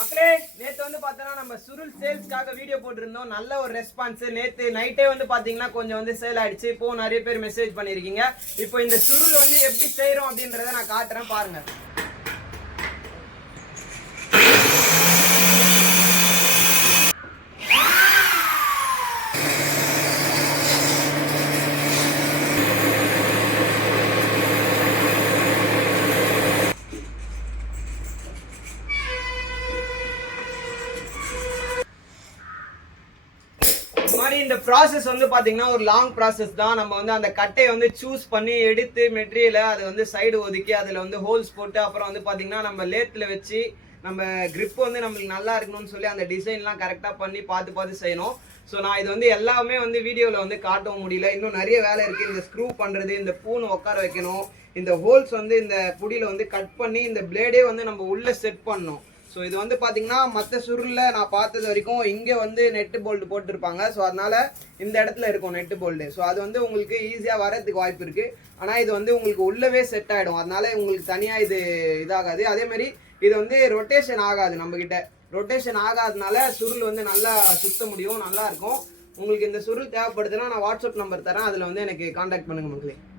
மக்களே நேத்து வந்து பார்த்தோன்னா நம்ம சுருள் சேல்ஸ்க்காக வீடியோ போட்டிருந்தோம். நல்ல ஒரு ரெஸ்பான்ஸ். நேத்து நைட்டே வந்து பாத்தீங்கன்னா கொஞ்சம் வந்து சேல் ஆயிடுச்சு. இப்போ நிறைய பேர் மெசேஜ் பண்ணிருக்கீங்க. இப்போ இந்த சுருள் வந்து எப்படி செய்யறோம் அப்படின்றத நான் காட்டுறேன் பாருங்க. இந்த ப்ராசஸ் வந்து பாத்தீங்கன்னா ஒரு லாங் ப்ராசஸ் தான். நம்ம வந்து அந்த கட்டையை வந்து சூஸ் பண்ணி எடுத்து மெட்டீரியலை அதை வந்து சைடு ஒதுக்கி அதில் வந்து ஹோல்ஸ் போட்டு அப்புறம் வந்து பாத்தீங்கன்னா நம்ம லேத்தில் வச்சு நம்ம கிரிப் வந்து நம்மளுக்கு நல்லா இருக்கணும்னு சொல்லி அந்த டிசைன்லாம் கரெக்டாக பண்ணி பார்த்து செய்யணும். ஸோ நான் இது வந்து எல்லாமே வந்து வீடியோவில் வந்து காட்டவும் முடியல. இன்னும் நிறைய வேலை இருக்குது. இந்த ஸ்க்ரூ பண்ணுறது, இந்த பூனை உட்கார வைக்கணும், இந்த ஹோல்ஸ் வந்து இந்த புடியில் வந்து கட் பண்ணி இந்த பிளேடே வந்து நம்ம உள்ளே செட் பண்ணணும். ஸோ இது வந்து பார்த்தீங்கன்னா மற்ற சுருளில் நான் பார்த்தது வரைக்கும் இங்கே வந்து நெட்டு போல்டு போட்டிருப்பாங்க. ஸோ அதனால் இந்த இடத்துல இருக்கும் நெட்டு போல்டு. ஸோ அது வந்து உங்களுக்கு ஈஸியாக வரதுக்கு வாய்ப்பு இருக்குது. ஆனால் இது வந்து உங்களுக்கு உள்ளவே செட் ஆகிடும். அதனால உங்களுக்கு தனியாக இது இதாகாது. அதேமாதிரி இது வந்து ரொட்டேஷன் ஆகாது. நம்மக்கிட்ட ரொட்டேஷன் ஆகாதனால சுருள் வந்து நல்லா சுத்த முடியும், நல்லாயிருக்கும். உங்களுக்கு இந்த சுருள் தேவைப்படுதுன்னா நான் வாட்ஸ்அப் நம்பர் தரேன். அதில் வந்து எனக்கு கான்டாக்ட் பண்ணுங்கள் மக்களே.